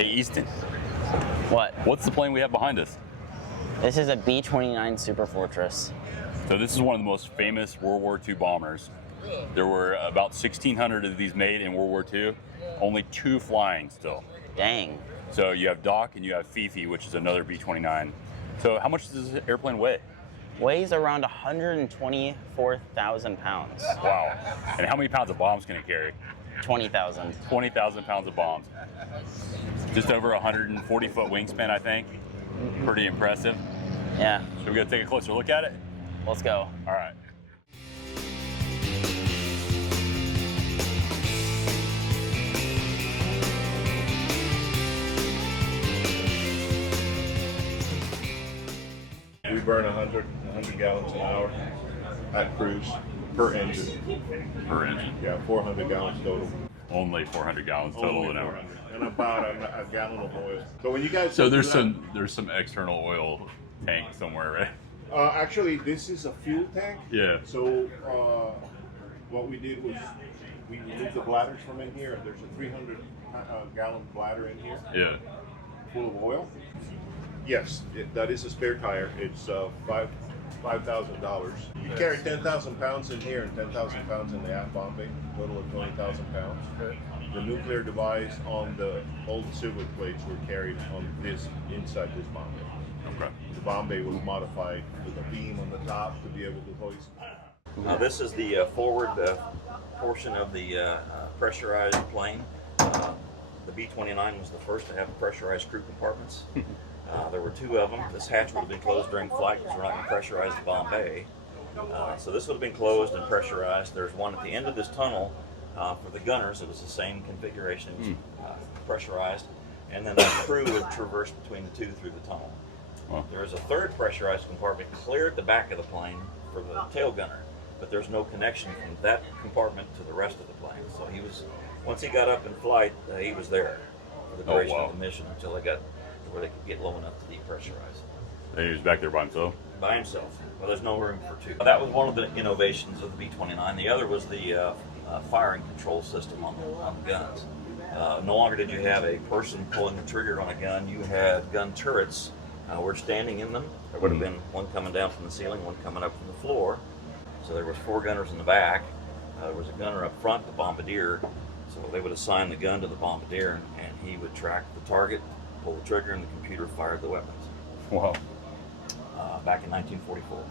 Hey, Easton, What? what's the plane we have behind us? This is a B-29 SuperFortress. So this is one of the most famous World War II bombers. There were about 1,600 of these made in World War II, only 2 flying still. Dang. So you have Doc and you have Fifi, which is another B-29. So how much does this airplane weigh? Weighs around 124,000 pounds. Wow. And how many pounds of bombs can it carry? 20,000. 20,000 pounds of bombs. Just over 140-foot wingspan, I think. Pretty impressive. Yeah. Should we go take a closer look at it? Let's go. All right. We burn 100 gallons an hour at cruise per engine. Per engine. Yeah, 400 gallons total. Only 400 gallons total Only an hour. 400. And about a gallon of oil. So when you guys So go there's to some external oil tank somewhere, right? actually, this is a fuel tank. Yeah. So what we did was we removed the bladders from in here. There's a 300 gallon bladder in here Yeah. full of oil. Yes, that is a spare tire. It's $5,000. You carry 10,000 pounds in here and 10,000 pounds in the aft bombay, total of 20,000 pounds. The nuclear device on the old silver plates were carried on this inside this bombay. Okay. The bombay was modified with a beam on the top to be able to hoist. This is the forward portion of the pressurized plane. The B-29 was the first to have pressurized crew compartments. There were 2 of them. This hatch would have been closed during flight because we're not going to pressurize the bomb bay. So this would have been closed and pressurized. There's one at the end of this tunnel for the gunners. It was the same configuration. It was pressurized. And then the crew would traverse between the 2 through the tunnel. Wow. There is a 3rd pressurized compartment clear at the back of the plane for the tail gunner, but there's no connection from that compartment to the rest of the plane. So he was, once he got up in flight, he was there for the duration of the mission until they got to where they could get low enough to depressurize. And he was back there by himself? By himself. Well, there's no room for 2. That was one of the innovations of the B-29. The other was the firing control system on the guns. No longer did you have a person pulling the trigger on a gun. You had gun turrets. We're standing in them. There would have been one coming down from the ceiling, one coming up from the floor. So there was 4 gunners in the back. There was a gunner up front, the bombardier. So they would assign the gun to the bombardier, and he would track the target, pull the trigger, and the computer fired the weapons. Wow. Back in 1944.